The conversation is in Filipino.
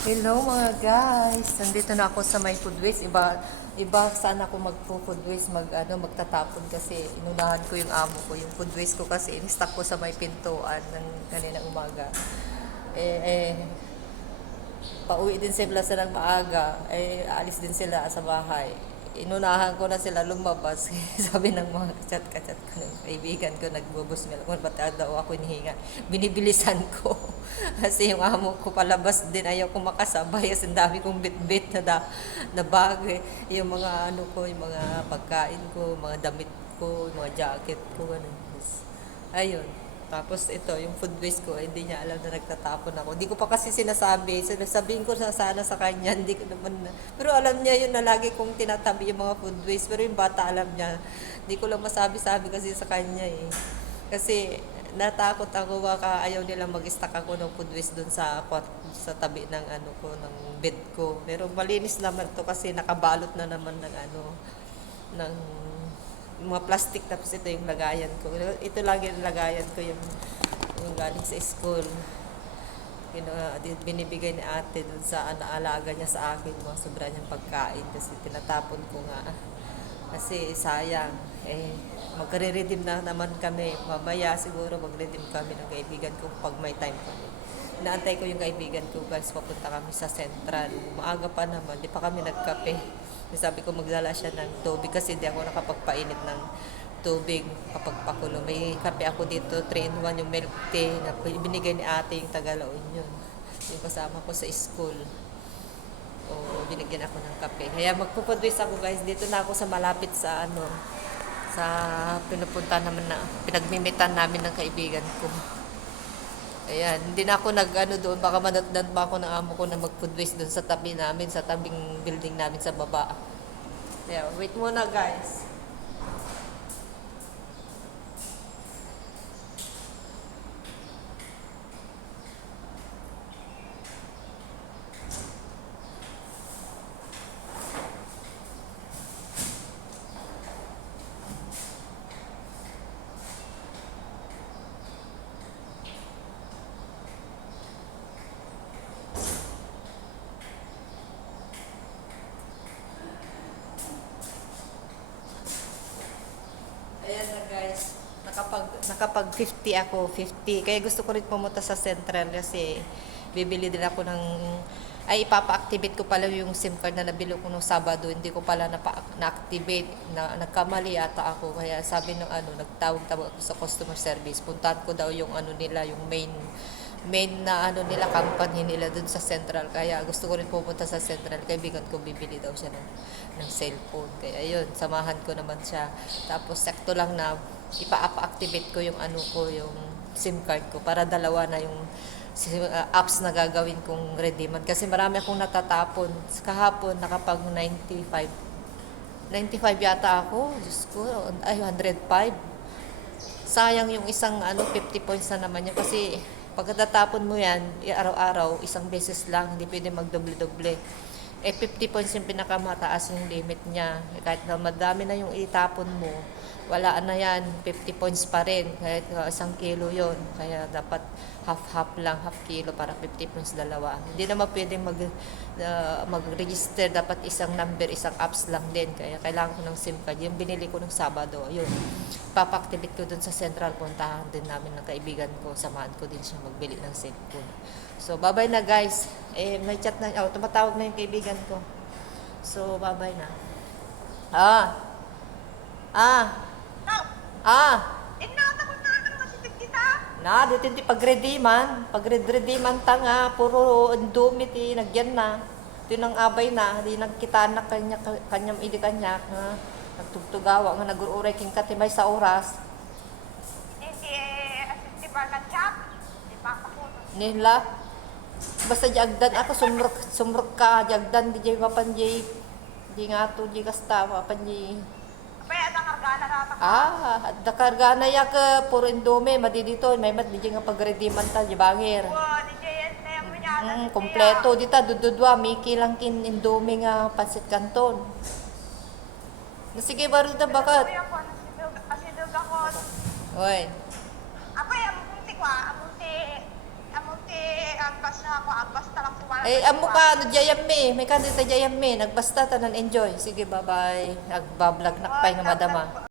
Hello mga guys, nandito na ako sa my food waste. Iba sana ako magpo-food waste, magtatapon kasi inunahan ko yung amo ko. Yung food waste ko kasi in-stock ko sa may pintuan ng kaninang umaga. Eh, pauwi din sila ng maaga, alis din sila sa bahay. Inunahan ko na sila lumabas. Sabi ng mga kachat-kachat ko ng kaibigan ko, nagbubusmil ako, ba't daw ako hinihinga. Binibilisan ko. Kasi yung amo ko palabas din, ayaw ko makasabay. Kasi ang dami kong bit-bit na bag. Yung mga ano ko, yung mga pagkain ko, mga damit ko, yung mga jacket ko. Ganun. Ayun. Tapos ito, yung food waste ko, hindi niya alam na nagtatapon ako. Hindi ko pa kasi sinasabi. Sabihin ko sana sa kanya, hindi ko naman na. Pero alam niya yun na lagi kong tinatabi yung mga food waste. Pero yung bata alam niya. Hindi ko lang masabi-sabi kasi sa kanya eh. Kasi natakot ako baka ayaw nila mag-stack ako ng food waste dun sa tabi ng ano ko, ng bed ko. Pero malinis naman to kasi nakabalot na naman ng ano, ng mga plastic, tapos ito yung lagayan ko. Ito lagi yung lagayan ko, yung galing sa school. Binibigay ni ate dun sa naalaga niya sa akin, mga sobra niyang pagkain kasi tinatapon ko nga. Kasi sayang, magre-redeem na naman kami. Mamaya siguro magre-redeem kami ng kaibigan ko pag may time kami. Inaantay ko yung kaibigan ko guys, papunta kami sa Central. Maaga pa naman, di pa kami nagkape. Sabi ko magdala siya ng tubig kasi di ako nakapagpainit ng tubig kapag pakulo. May kape ako dito, 3-in-1 yung milk tea na binigay ni ate yung Tagalaon yun. Yung kasama ko sa school. O binigyan ako ng kape. Kaya magpupudwis ako guys. Dito na ako sa malapit sa ano, sa pinupunta naman na pinagmimitan namin ng kaibigan ko. Ayan, hindi na ako nag-ano doon, baka manatdan pa ako ng amo ko na mag-food waste doon sa tabi namin, sa tabing building namin sa baba. Kaya, wait muna guys. Ayan na guys, nakapag 50 ako, 50. Kaya gusto ko rin pumunta sa Central kasi bibili din ako ng ipapa-activate ko pala yung SIM card na nabili ko nung Sabado. Hindi ko pala na-activate, nagkamali ata ako. Kaya sabi ng ano, nagtawag-tawag ako sa customer service. Puntahan ko daw yung ano nila, yung main na ano nila, company nila dun sa Central. Kaya gusto ko rin pupunta sa Central. Kaibigan ko bibili daw siya ng cellphone. Kaya yun, samahan ko naman siya. Tapos sakto lang na ipa-activate ko yung ano ko, yung SIM card ko para dalawa na yung apps na gagawin kong redeeman. Kasi marami akong natatapon. Kahapon nakapag 95 yata ako. Diyos ko, ay 105. Sayang yung isang ano 50 points na naman yun kasi pagkatapon mo yan araw-araw isang beses lang, hindi pwede magdoble-doble. 50 points yung pinakamataas yung limit niya. Kahit na madami na yung itapon mo, wala na yan, 50 points pa rin kahit isang kilo yon. Kaya dapat half lang, half kilo para 50 points dalawa. Hindi naman pwedeng mag-register, dapat isang number, isang apps lang din. Kaya kailangan ko ng SIM card. Yung binili ko ng Sabado, yun. Papa-activate ko dun sa Central, puntahan din namin ng kaibigan ko. Samahan ko din siya magbili ng cellphone. So, bye-bye na guys. May chat na, tumatawag na yung kaibigan ko. So, bye-bye na. Ah, ah, ah. Na, dito hindi pag-redeeman tanga, puro indumit nagyan na. Ito nang abay na, hindi nagkita na kanyang ili kanya, nga. Nagtugtugawa, nga nag-uuray king katimay sa oras. Hindi ba na-chat? Di ba ako? Nila, basta jagdan ako, sumrok ka, jagdan, di jay mapanjay, di nga to, di kasta, mapanjay. Kaya nakargana na ako. Dakarga na ya ka, puro indome, madidito, may mat, di jay nga pag-redeeman ta, di bangir. Wow, di yan na yung munyada. Kompleto, dita, dududwa, miki lang kin indome nga pansit kanton. Sige, baro na bakat. Kuya ko, asidog ako. Oy. Ako yung amunti ko, amunti, agpas na ako. Agpas na lang sumala. Eh, amo ka, ano, Jayam me. May kanita Jayam me. Nagbasta tanan enjoy. Sige, bye-bye. Nagbablog na pa nga madama.